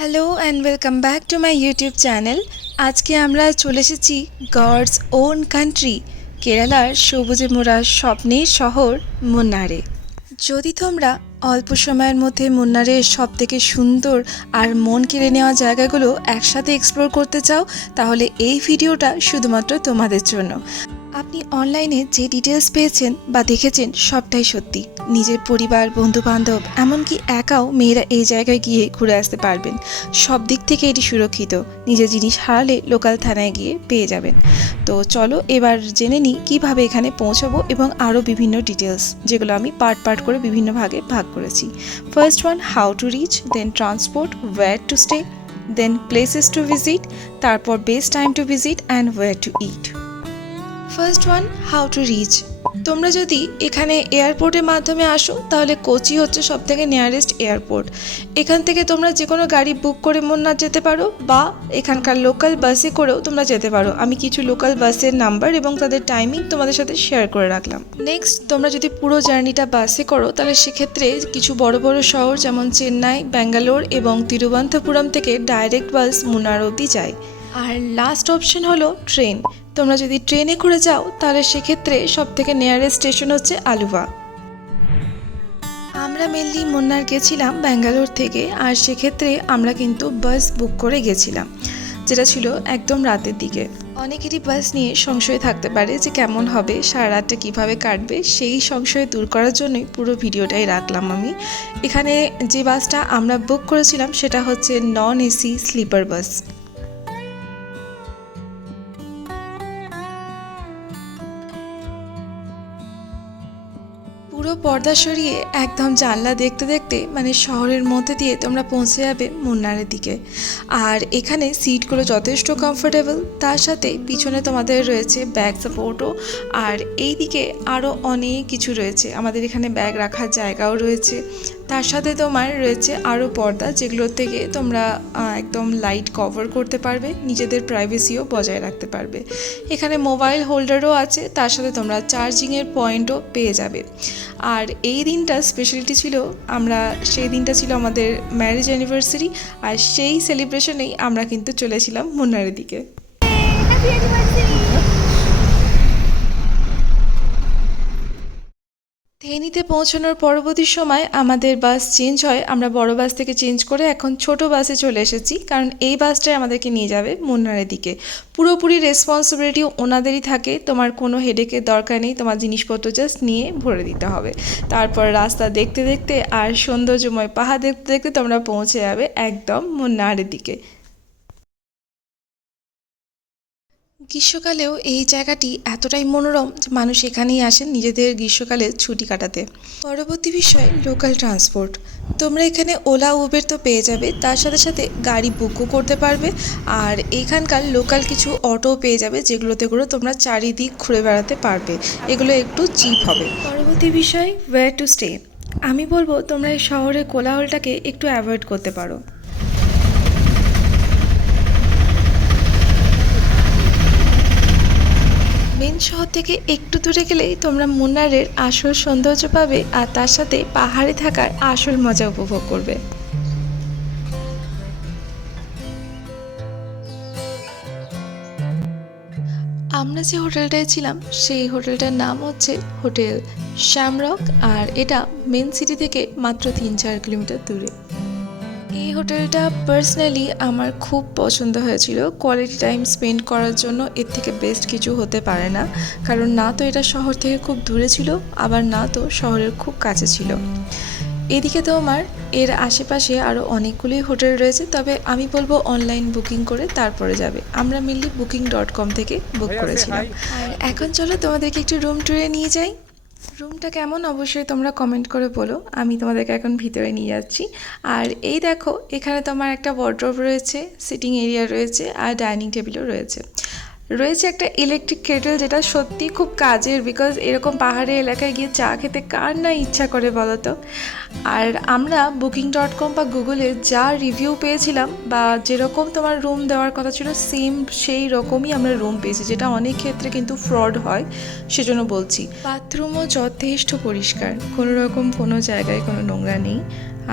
Hello and welcome back to my YouTube channel. আজকে আমরা চলে এসেছি গডস ওন কান্ট্রি, কেরালার সবুজে মোড়া স্বপ্নের শহর মুন্নারে। যদি তোমরা অল্প সময়ের মধ্যে মুন্নারের সব থেকে সুন্দর আর মন কেড়ে নেওয়া জায়গাগুলো একসাথে এক্সপ্লোর করতে চাও, তাহলে এই ভিডিওটা শুধুমাত্র তোমাদের জন্য। আপনি অনলাইনে যে ডিটেলস পেয়েছেন বা দেখেছেন সবটাই সত্যি। নিজের পরিবার, বন্ধুবান্ধব, এমনকি একাও মেয়েরা এই জায়গায় গিয়ে ঘুরে আসতে পারবেন। সব দিক থেকে এটি সুরক্ষিত। নিজের জিনিস হারালে লোকাল থানায় গিয়ে পেয়ে যাবেন। তো চলো এবার জেনে নিই কীভাবে এখানে পৌঁছাবো এবং আরও বিভিন্ন ডিটেলস, যেগুলো আমি পার্ট পার্ট করে বিভিন্ন ভাগে ভাগ করেছি। First one, how to reach, then transport, where to stay, then places to visit, তারপর best time to visit and where to eat. First one, how to reach. তোমরা যদি এখানে এয়ারপোর্টের মাধ্যমে আসো, তাহলে কোচি হচ্ছে সবথেকে নিয়ারেস্ট এয়ারপোর্ট। এখান থেকে তোমরা যে কোনো গাড়ি বুক করে মুন্নার যেতে পারো, বা এখানকার লোকাল বাসে করেও তোমরা যেতে পারো। আমি কিছু লোকাল বাসের নাম্বার এবং তাদের টাইমিং তোমাদের সাথে শেয়ার করে রাখলাম। নেক্সট, তোমরা যদি পুরো জার্নিটা বাসে করো, তাহলে সেক্ষেত্রে কিছু বড় বড় শহর যেমন চেন্নাই, ব্যাঙ্গালোর এবং তিরুবনন্তপুরম থেকে ডাইরেক্ট বাস মুন্নার অবধি যায়। আর লাস্ট অপশন হলো ট্রেন। তোমরা যদি ট্রেনে করে যাও, তাহলে সেক্ষেত্রে সবথেকে নিয়ারেস্ট স্টেশন হচ্ছে আলুভা। আমরা মেনলি মুন্নার গেছিলাম ব্যাঙ্গালোর থেকে, আর সেক্ষেত্রে আমরা কিন্তু বাস বুক করে গেছিলাম, যেটা ছিল একদম রাতের দিকে। অনেকেরই বাস নিয়ে সংশয় থাকতে পারে যে কেমন হবে, সারা রাতটা কীভাবে কাটবে। সেই সংশয় দূর করার জন্যই পুরো ভিডিওটাই রাখলাম আমি। এখানে যে বাসটা আমরা বুক করেছিলাম সেটা হচ্ছে নন এসি স্লিপার বাস। পুরো পর্দা সরিয়ে একদম জানলা দেখতে দেখতে মানে শহরের মধ্যে দিয়ে তোমরা পৌঁছে যাবে মুন্নারের দিকে। আর এখানে সিটগুলো যথেষ্ট কমফোর্টেবল, তার সাথে পিছনে তোমাদের রয়েছে ব্যাগ সাপোর্টও। আর এই দিকে আরও অনেক কিছু রয়েছে, আমাদের এখানে ব্যাগ রাখার জায়গাও রয়েছে। তার সাথে তোমার রয়েছে আরও পর্দা, যেগুলোর থেকে তোমরা একদম লাইট কভার করতে পারবে, নিজেদের প্রাইভেসিও বজায় রাখতে পারবে। এখানে মোবাইল হোল্ডারও আছে, তার সাথে তোমরা চার্জিংয়ের পয়েন্টও পেয়ে যাবে। আর এই দিনটা স্পেশালিটি ছিল, সেই দিনটা ছিল আমাদের ম্যারেজ অ্যানিভার্সারি, আর সেই সেলিব্রেশনেই আমরা কিন্তু চলেছিলাম মুন্নারের দিকে। থেনিতে পৌঁছানোর পরবর্তী সময় আমাদের বাস চেঞ্জ হয়। আমরা বড় বাস থেকে চেঞ্জ করে এখন ছোট বাসে চলে এসেছি, কারণ এই বাসটাই আমাদেরকে নিয়ে যাবে মুন্নারের দিকে। পুরোপুরি রেসপন্সিবিলিটি ওনাদেরই থাকে, তোমার কোনো হেডেকের দরকার নেই। তোমার জিনিসপত্র জাস্ট নিয়ে ভরে দিতে হবে। তারপর রাস্তা দেখতে দেখতে আর সৌন্দর্যময় পাহাড় দেখতে দেখতে তোমরা পৌঁছে যাবে একদম মুন্নারের দিকে। গ্রীষ্মকালেও এই জায়গাটি এতটাই মনোরম যে মানুষ এখানেই আসেন নিজেদের গ্রীষ্মকালের ছুটি কাটাতে। পরবর্তী বিষয়, লোকাল ট্রান্সপোর্ট। তোমরা এখানে ওলা উবের তো পেয়ে যাবে, তার সাথে সাথে গাড়ি বুকও করতে পারবে। আর এইখানকার লোকাল কিছু অটো পেয়ে যাবে, যেগুলোতে করে তোমরা চারিদিক ঘুরে বেড়াতে পারবে। এগুলো একটু চিপ হবে। পরবর্তী বিষয়, ওয়্যার টু স্টে। আমি বলবো তোমরা এই শহরের কোলাহলটাকে একটু অ্যাভয়েড করতে পারো। মেন শহর থেকে একটু দূরে গেলেই তোমরা মুন্নারের আসল সৌন্দর্য পাবে, আর তার সাথে পাহাড়ে থাকার আসল মজা উপভোগ করবে। আমরা যে হোটেলটায় ছিলাম সেই হোটেলটার নাম হচ্ছে হোটেল শ্যামরক, আর এটা মেন সিটি থেকে মাত্র 3-4 কিলোমিটার দূরে। এই হোটেলটা পার্সোনালি আমার খুব পছন্দ হয়েছিল। কোয়ালিটি টাইম স্পেন্ড করার জন্য এর থেকে বেস্ট কিছু হতে পারে না, কারণ না তো এটা শহর থেকে খুব দূরে ছিল, আবার না তো শহরের খুব কাছে ছিল। এদিকে তো আমার এর আশেপাশে আরও অনেকগুলোই হোটেল রয়েছে, তবে আমি বলবো অনলাইন বুকিং করে তারপরে যাবে। আমরা মেনলি booking.com থেকে বুক করেছিলাম। আর এখন চলো তোমাদেরকে একটু রুম ট্যুরে নিয়ে যাই। রুমটা কেমন অবশ্যই তোমরা কমেন্ট করে বলো, আমি তোমাদেরকে এখন ভিতরে নিয়ে যাচ্ছি। আর এই দেখো, এখানে তোমার একটা ওয়ার্ড্রোব রয়েছে, সিটিং এরিয়া রয়েছে, আর ডাইনিং টেবিলও রয়েছে। একটা ইলেকট্রিক কেটেল, যেটা সত্যি খুব কাজের, বিকজ এরকম পাহাড়ি এলাকায় গিয়ে চা খেতে কার না ইচ্ছা করে বলো তো। আর আমরা booking.com বা গুগলে যা রিভিউ পেয়েছিলাম, বা যেরকম তোমার রুম দেওয়ার কথা ছিল সেম সেই রকমই আমরা রুম পেয়েছি, যেটা অনেক ক্ষেত্রে কিন্তু ফ্রড হয়, সেজন্য বলছি। বাথরুমও যথেষ্ট পরিষ্কার, কোনো রকম কোনো জায়গায় কোনো নোংরা নেই।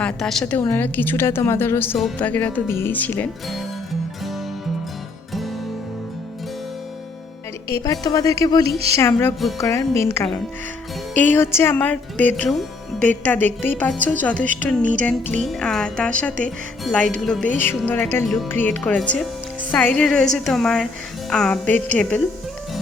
আর তার সাথে ওনারা কিছুটা তোমাদেরও সোপ বাগেরা তো দিয়েই ছিলেন। আর এবার তোমাদেরকে বলি শ্যামরক বুক করার মেন কারণ। এই হচ্ছে আমার বেডরুম। বেডটা দেখতেই পাচ্ছ যথেষ্ট নিট অ্যান্ড ক্লিন, আর তার সাথে লাইটগুলো বেশ সুন্দর একটা লুক ক্রিয়েট করেছে। সাইডে রয়েছে তোমার বেড টেবিল,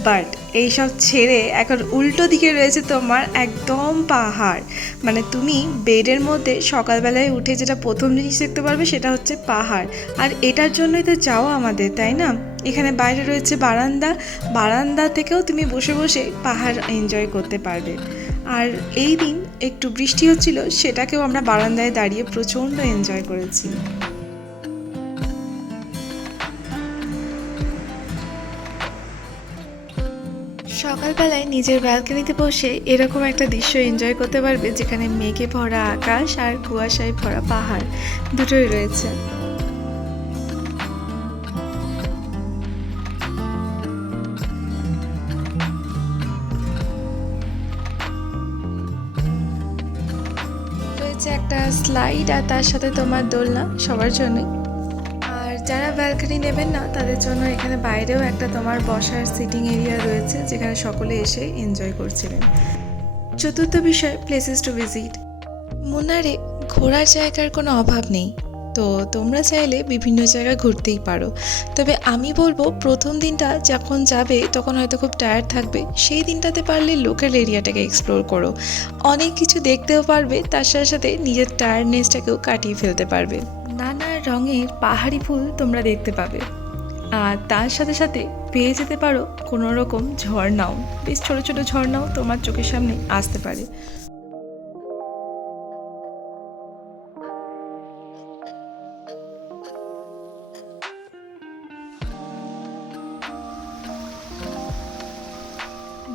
বাট এইসব ছেড়ে এখন উল্টো দিকে রয়েছে তোমার একদম পাহাড়। মানে তুমি বেডের মধ্যে সকালবেলায় উঠে যেটা প্রথম জিনিস দেখতে পারবে সেটা হচ্ছে পাহাড়। আর এটার জন্যই তো যাওয়া আমাদের, তাই না? এখানে বাইরে রয়েছে বারান্দা, বারান্দা থেকেও তুমি বসে বসে পাহাড় এনজয় করতে পারবে। আর এই দিন একটু বৃষ্টি হচ্ছিল, সেটাকেও আমরা বারান্দায় দাঁড়িয়ে প্রচণ্ড এনজয় করেছি। সকালবেলায় নিজের ব্যালকনিতে বসে এরকম একটা দৃশ্য এনজয় করতে পারবে যেখানে মেঘে ভরা আকাশ আর কুয়াশায় ভরা পাহাড় দুটোই রয়েছে। রয়েছে একটা স্লাইড আর তার সাথে তোমার দোলনা সবার জন্যই। আর যারা ব্যালকনি নেবেন না তাদের জন্য এখানে বাইরেও একটা তোমার বসার সিটিং এরিয়া রয়েছে যেখানে সকলে এসে এনজয় করছিলেন। চতুর্থ বিষয়, প্লেসেস টু ভিজিট। মুন্নারে ঘোরার জায়গার কোনো অভাব নেই, তো তোমরা চাইলে বিভিন্ন জায়গা ঘুরতেই পারো। তবে আমি বলবো প্রথম দিনটা যখন যাবে তখন হয়তো খুব টায়ার্ড থাকবে, সেই দিনটাতে পারলে লোকাল এরিয়াটাকে এক্সপ্লোর করো। অনেক কিছু দেখতেও পারবে, তার সাথে সাথে নিজের টায়ার্ডনেসটাকেও কাটিয়ে ফেলতে পারবে। নানা রঙের পাহাড়ি ফুল তোমরা দেখতে পাবে, আর তার সাথে সাথে পেয়ে যেতে পারো কোনো রকম ঝর্ণাও। বেশ ছোটো ছোটো ঝর্ণাও তোমার চোখের সামনে আসতে পারে।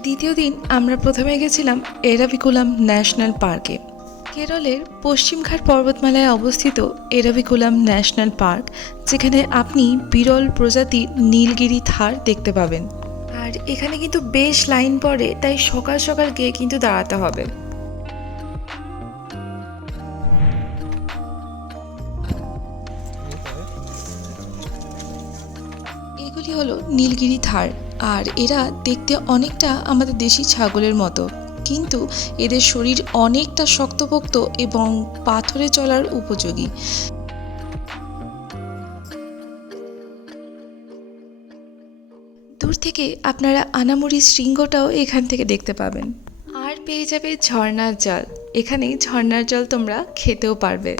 দ্বিতীয় দিন আমরা প্রথমে গেছিলাম এরাভিকুলাম ন্যাশনাল পার্কে। কেরলের পশ্চিমঘাট পর্বতমালায় অবস্থিত এরাভিকুলাম ন্যাশনাল পার্ক, যেখানে আপনি বিরল প্রজাতির নীলগিরি থার দেখতে পাবেন। আর এখানে কিন্তু বেশ লাইন পড়ে, তাই সকাল সকাল গিয়ে কিন্তু দাঁড়াতে হবে। এগুলি হলো নীলগিরি থার, আর এরা দেখতে অনেকটা আমাদের দেশি ছাগলের মতো, কিন্তু এদের শরীর অনেকটা শক্তপোক্ত এবং পাথরে চলার উপযোগী। দূর থেকে আপনারা আনামুড়ি শৃঙ্গটাও এখান থেকে দেখতে পাবেন। আর পেয়ে যাবে ঝর্ণার জল। এখানে ঝর্ণার জল তোমরা খেতেও পারবে।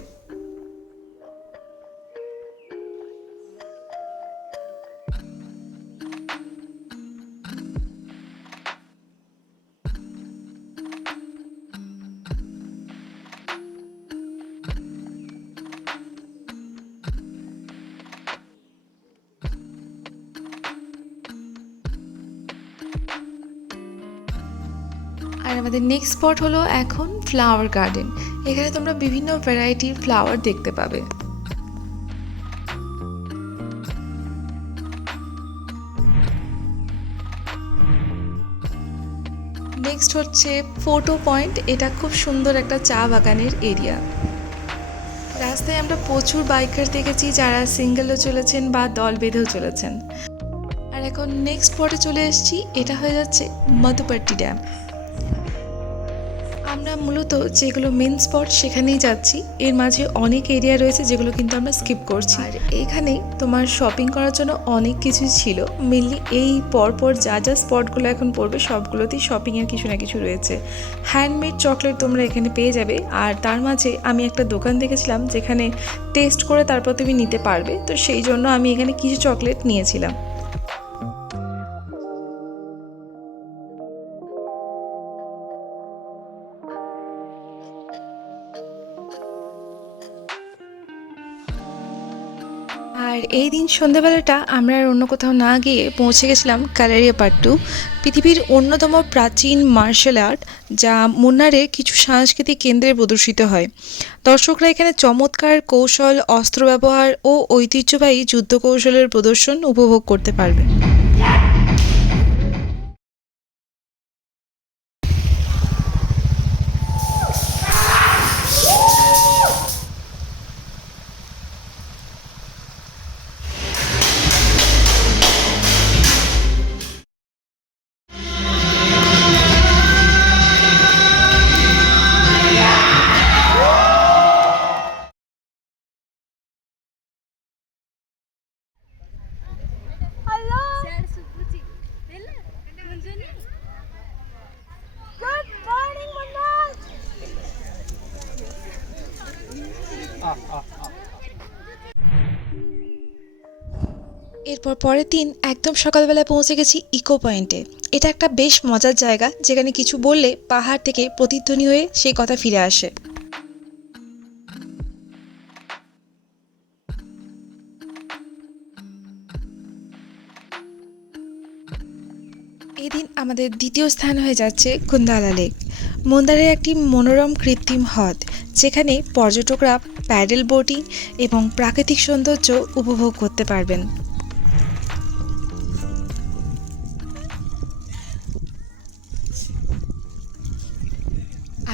আর আমাদের নেক্সট স্পট হলো এখন ফ্লাওয়ার গার্ডেন। এখানে তোমরা বিভিন্ন ভ্যারাইটির ফ্লাওয়ার দেখতে পাবে। নেক্সট হচ্ছে ফটো পয়েন্ট। এটা খুব সুন্দর একটা চা বাগানের এরিয়া। রাস্তায় আমরা প্রচুর বাইকার দেখেছি যারা সিঙ্গেলও চলেছেন বা দল বেঁধেও চলেছেন। আর এখন নেক্সট স্পটে চলে এসেছি, এটা হয়ে যাচ্ছে মধুপাট্টি ড্যাম। আমরা মূলত যেগুলো মেন স্পট সেখানেই যাচ্ছি, এর মাঝে অনেক এরিয়া রয়েছে যেগুলো কিন্তু আমরা স্কিপ করছি। আর এইখানে তোমার শপিং করার জন্য অনেক কিছু ছিল। মেনলি এই পরপর যা যা স্পটগুলো এখন পড়বে সবগুলোতেই শপিংয়ের কিছু না কিছু রয়েছে। হ্যান্ডমেড চকলেট তোমরা এখানে পেয়ে যাবে, আর তার মাঝে আমি একটা দোকান দেখেছিলাম যেখানে টেস্ট করে তারপর তুমি নিতে পারবে, তো সেই জন্য আমি এখানে কিছু চকলেট নিয়েছিলাম। আর এই দিন সন্ধ্যাবেলাটা আমরা আর অন্য কোথাও না গিয়ে পৌঁছে গেছিলাম কালারিয়াপাট্টু, পৃথিবীর অন্যতম প্রাচীন মার্শাল আর্ট, যা মুন্নারে কিছু সাংস্কৃতিক কেন্দ্রে প্রদর্শিত হয়। দর্শকরা এখানে চমৎকার কৌশল, অস্ত্র ব্যবহার ও ঐতিহ্যবাহী যুদ্ধ কৌশলের প্রদর্শন উপভোগ করতে পারবে। এরপর পরের দিন একদম সকালবেলায় পৌঁছে গেছি ইকো পয়েন্টে। এটা একটা বেশ মজার জায়গা, যেখানে কিছু বললে পাহাড় থেকে প্রতিধ্বনি হয়ে সেই কথা ফিরে আসে। এদিন আমাদের দ্বিতীয় স্থান হয়ে যাচ্ছে কুন্দালা লেক। মন্দারের একটি মনোরম কৃত্রিম হ্রদ, যেখানে পর্যটকরা প্যাডেল বোটিং এবং প্রাকৃতিক সৌন্দর্য উপভোগ করতে পারবেন।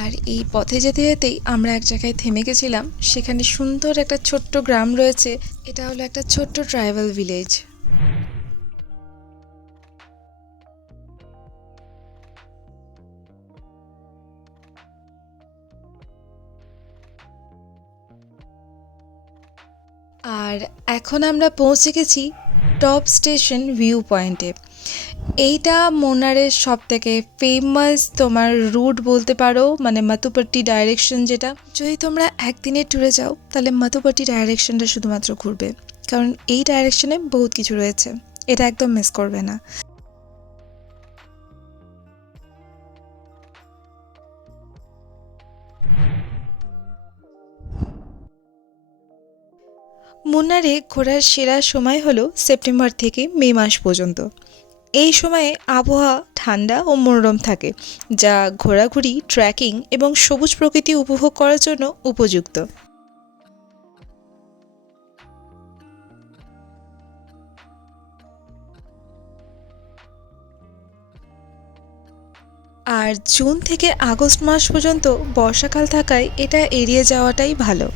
আর এই পথে যেতে যেতেই আমরা এক জায়গায় থেমে গেছিলাম। সেখানে সুন্দর একটা ছোট্ট গ্রাম রয়েছে। এটা হলো একটা ছোট্ট ট্রাইবাল ভিলেজ। আর এখন আমরা পৌঁছে গেছি টপ স্টেশন ভিউ পয়েন্টে। এইটা মুন্নারের সব থেকে ফেমাস তোমার রুট বলতে পারো, মানে মাতুপাট্টি ডাইরেকশন যেটা। যদি তোমরা একদিনের ট্যুরে যাও তাহলে মাতুপাট্টি ডাইরেকশনটা শুধুমাত্র ঘুরবে, কারণ এই ডাইরেকশনে বহুত কিছু রয়েছে, এটা একদম মিস করবে না। মুন্নারে ঘোরার সেরা সময় হলো সেপ্টেম্বর থেকে মে মাস পর্যন্ত। এই সময়ে আবহাওয়া ঠান্ডা ও মনোরম থাকে, যা ঘোরাঘুরি, ট্রেকিং এবং সবুজ প্রকৃতি উপভোগ করার জন্য উপযুক্ত। আর জুন থেকে আগস্ট মাস পর্যন্ত বর্ষাকাল থাকায় এটা এড়িয়ে যাওয়াটাই ভালো।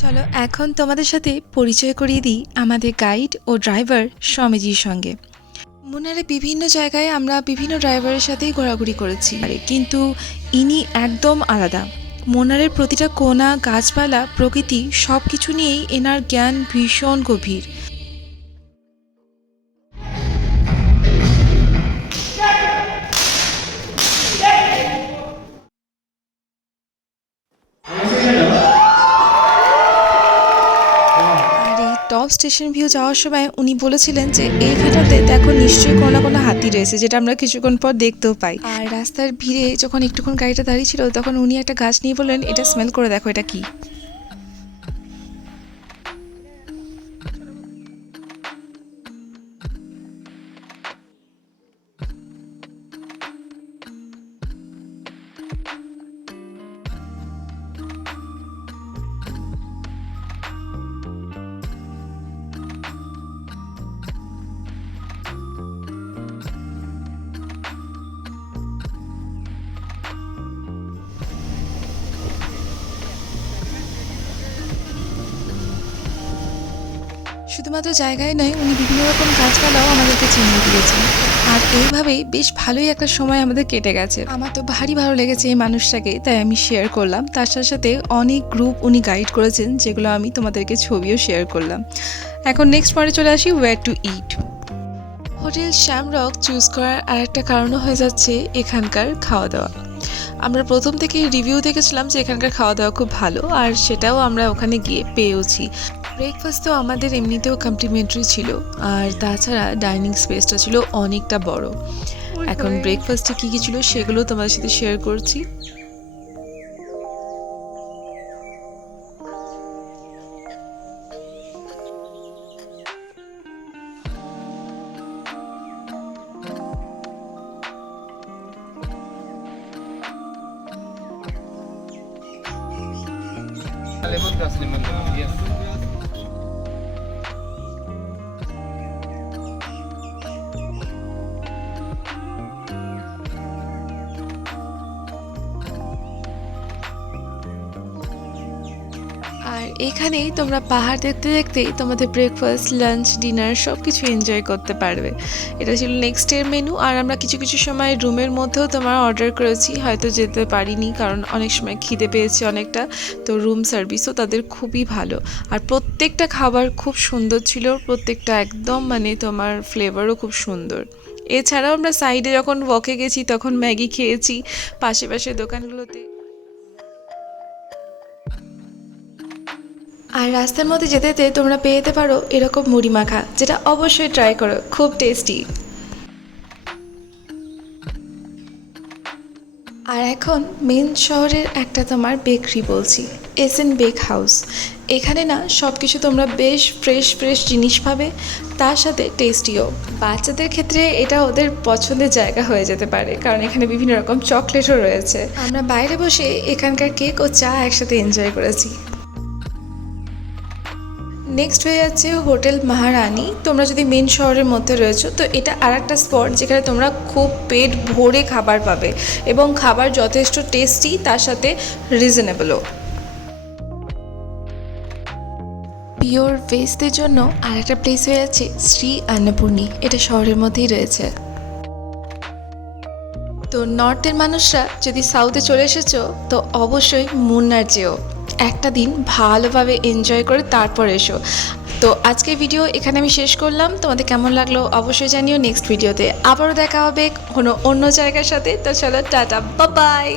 চলো এখন তোমাদের সাথে পরিচয় করিয়ে দিই আমাদের গাইড ও ড্রাইভার স্বামীজির সঙ্গে। মুন্নারে বিভিন্ন জায়গায় আমরা বিভিন্ন ড্রাইভারের সাথেই ঘোরাঘুরি করেছি, কিন্তু ইনি একদম আলাদা। মুন্নারের প্রতিটা কোণা, গাছপালা, প্রকৃতি সব কিছু নিয়েই এনার জ্ঞান ভীষণ গভীর। আর এই টপ স্টেশন ভিউ যাওয়ার সময় উনি বলেছিলেন যে এইখানটাতে দেখো নিশ্চয়ই কোনো না কোনো হাতি রয়েছে, যেটা আমরা কিছুক্ষণ পর দেখতেও পাই। আর রাস্তার ভিড়ে যখন একটুক্ষণ গাড়িটা দাঁড়িয়ে ছিল, তখন উনি একটা গাছ নিয়ে বললেন, এটা স্মেল করে দেখো, এটা কি। শুধুমাত্র জায়গায় নয়, উনি বিভিন্ন রকম গাছপালাও আমাদেরকে চিনিয়ে দিয়েছেন। আর এইভাবেই বেশ ভালোই একটা সময় আমাদের কেটে গেছে। আমার তো ভারী ভালো লেগেছে এই মানুষটাকে, তাই আমি শেয়ার করলাম। তার সাথে সাথে অনেক গ্রুপ উনি গাইড করেছেন, যেগুলো আমি তোমাদেরকে ছবিও শেয়ার করলাম। এখন নেক্সট পরে চলে আসি wire to it. Hotel shamrock choose করার আরেকটা কারণও হয়ে যাচ্ছে এখানকার খাওয়া দাওয়া। আমরা প্রথম থেকে রিভিউ দেখেছিলাম যে এখানকার খাওয়া দাওয়া খুব ভালো, আর সেটাও আমরা ওখানে গিয়ে পেয়েওছি। ব্রেকফাস্ট তো আমাদের এমনিতেও কমপ্লিমেন্টারি ছিল, আর তাছাড়া ডাইনিং স্পেসটা ছিল অনেকটা বড়। এখন ব্রেকফাস্টে কী কী ছিল সেগুলো তোমাদের সাথে শেয়ার করছি। আর এখানেই তোমরা পাহাড় দেখতে দেখতেই তোমাদের ব্রেকফাস্ট, লাঞ্চ, ডিনার সব কিছু এনজয় করতে পারবে। এটা ছিল নেক্সট ডের মেনু। আর আমরা কিছু কিছু সময় রুমের মধ্যেও তোমার অর্ডার করেছি, হয়তো যেতে পারিনি কারণ অনেক সময় খিদে পেয়েছে অনেকটা। তো রুম সার্ভিসও তাদের খুবই ভালো, আর প্রত্যেকটা খাবার খুব সুন্দর ছিল, প্রত্যেকটা একদম মানে তোমার ফ্লেভারও খুব সুন্দর। এছাড়াও আমরা সাইডে যখন ওয়াকে গেছি তখন ম্যাগি খেয়েছি পাশে পাশে দোকানগুলোতে। আর রাস্তার মধ্যে যেতে যেতে তোমরা পেয়ে যেতে পারো এরকম মুড়ি মাখা, যেটা অবশ্যই ট্রাই করো, খুব টেস্টি। আর এখন মেন শহরের একটা তোমার বেকারি বলছি, এসএন বেক হাউস। এখানে না সব কিছু তোমরা বেশ ফ্রেশ ফ্রেশ জিনিস পাবে, তার সাথে টেস্টিও। বাচ্চাদের ক্ষেত্রে এটা ওদের পছন্দের জায়গা হয়ে যেতে পারে, কারণ এখানে বিভিন্ন রকম চকলেটও রয়েছে। আমরা বাইরে বসে এখানকার কেক ও চা একসাথে এনজয় করেছি। নেক্সট হয়ে যাচ্ছে হোটেল মহারানী। তোমরা যদি মেন শহরের মধ্যে রয়েছো তো এটা আর একটা স্পট যেখানে তোমরা খুব পেট ভরে খাবার পাবে এবং খাবার যথেষ্ট টেস্টি, তার সাথে রিজনেবলও। পিওর ভেজদের জন্য আর একটা প্লেস হয়ে যাচ্ছে শ্রী অন্নপূর্ণী, এটা শহরের মধ্যেই রয়েছে। তো নর্থের মানুষরা যদি সাউথে চলে এসেছো তো অবশ্যই মুন্নার যেও, একটা দিন ভালোভাবে এনজয় করে তারপর এসো। তো আজকের ভিডিও এখানে আমি শেষ করলাম, তোমাদের কেমন লাগলো অবশ্যই জানিও। নেক্সট ভিডিওতে আবারও দেখা হবে কোনো অন্য জায়গার সাথে। তো চলো টাটা, বাই বাই।